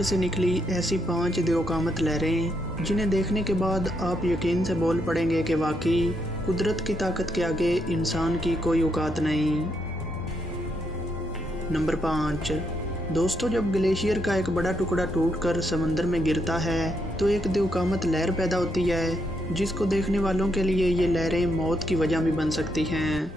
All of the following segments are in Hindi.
समंदर से निकली ऐसी 5 दियोकामत लहरें जिन्हें देखने के बाद आप यकीन से बोल पड़ेंगे कि वाकई कुदरत की ताकत के आगे इंसान की कोई औकात नहीं। नंबर 5। दोस्तों, जब ग्लेशियर का एक बड़ा टुकड़ा टूटकर समंदर में गिरता है तो एक दियोकामत लहर पैदा होती है, जिसको देखने वालों के लिए ये लहरें मौत की वजह भी बन सकती हैं।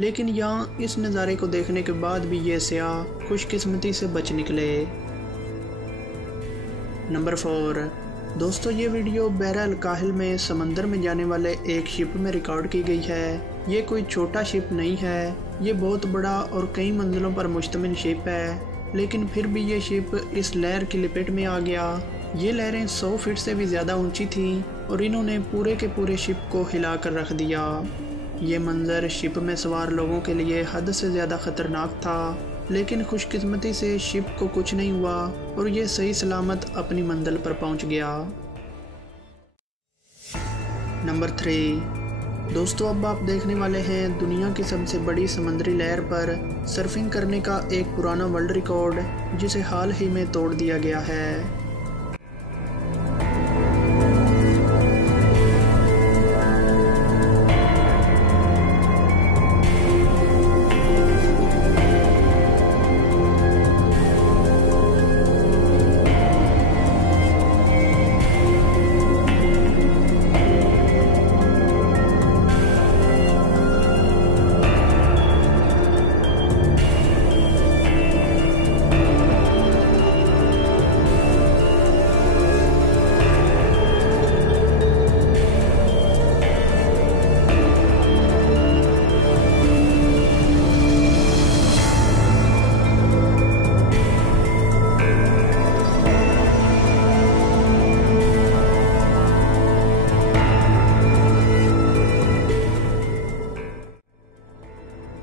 लेकिन यहाँ इस नज़ारे को देखने के बाद भी ये सियाह खुशकिस्मती से बच निकले। नंबर 4। दोस्तों, ये वीडियो बहर अल काहिल में समंदर में जाने वाले एक शिप में रिकॉर्ड की गई है। ये कोई छोटा शिप नहीं है, ये बहुत बड़ा और कई मंजिलों पर मुश्तमिल शिप है, लेकिन फिर भी ये शिप इस लहर की लपेट में आ गया। ये लहरें 100 फीट से भी ज़्यादा ऊंची थीं और इन्होंने पूरे के पूरे शिप को हिला कर रख दिया। ये मंज़र शिप में सवार लोगों के लिए हद से ज़्यादा ख़तरनाक था, लेकिन खुशकिस्मती से शिप को कुछ नहीं हुआ और ये सही सलामत अपनी मंजिल पर पहुंच गया। नंबर 3। दोस्तों, अब आप देखने वाले हैं दुनिया की सबसे बड़ी समुद्री लहर पर सर्फिंग करने का एक पुराना वर्ल्ड रिकॉर्ड, जिसे हाल ही में तोड़ दिया गया है।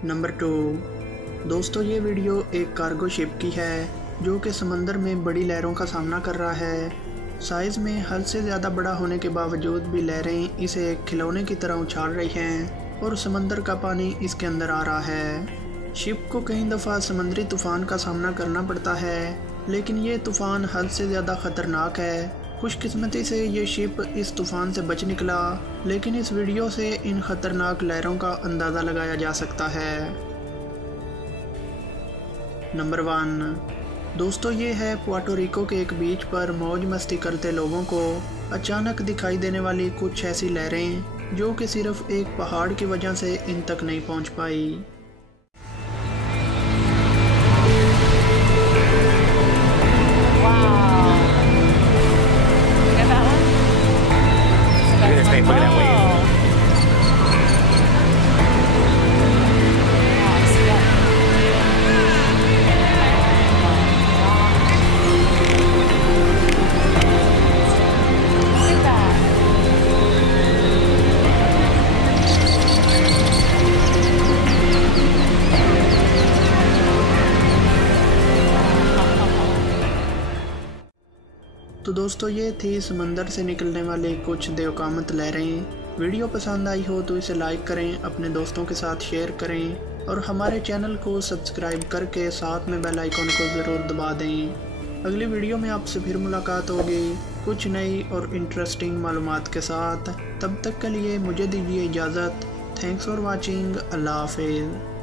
नंबर 2। दोस्तों, ये वीडियो एक कार्गो शिप की है जो कि समंदर में बड़ी लहरों का सामना कर रहा है। साइज़ में हद से ज़्यादा बड़ा होने के बावजूद भी लहरें इसे एक खिलौने की तरह उछाल रही हैं और समंदर का पानी इसके अंदर आ रहा है। शिप को कई दफ़ा समुद्री तूफ़ान का सामना करना पड़ता है, लेकिन ये तूफ़ान हद से ज़्यादा ख़तरनाक है। खुशकिस्मती से ये शिप इस तूफ़ान से बच निकला, लेकिन इस वीडियो से इन ख़तरनाक लहरों का अंदाज़ा लगाया जा सकता है। नंबर 1। दोस्तों, ये है पुर्टो रिको के एक बीच पर मौज मस्ती करते लोगों को अचानक दिखाई देने वाली कुछ ऐसी लहरें जो कि सिर्फ एक पहाड़ की वजह से इन तक नहीं पहुंच पाई। Look at that wave. तो दोस्तों, ये थी समंदर से निकलने वाली कुछ दियोकामत लहरें। वीडियो पसंद आई हो तो इसे लाइक करें, अपने दोस्तों के साथ शेयर करें और हमारे चैनल को सब्सक्राइब करके साथ में बेल आइकन को ज़रूर दबा दें। अगली वीडियो में आपसे फिर मुलाकात होगी कुछ नई और इंटरेस्टिंग मालूमात के साथ। तब तक के लिए मुझे दीजिए इजाज़त। Thanks for watching. अल्लाह हाफिज़।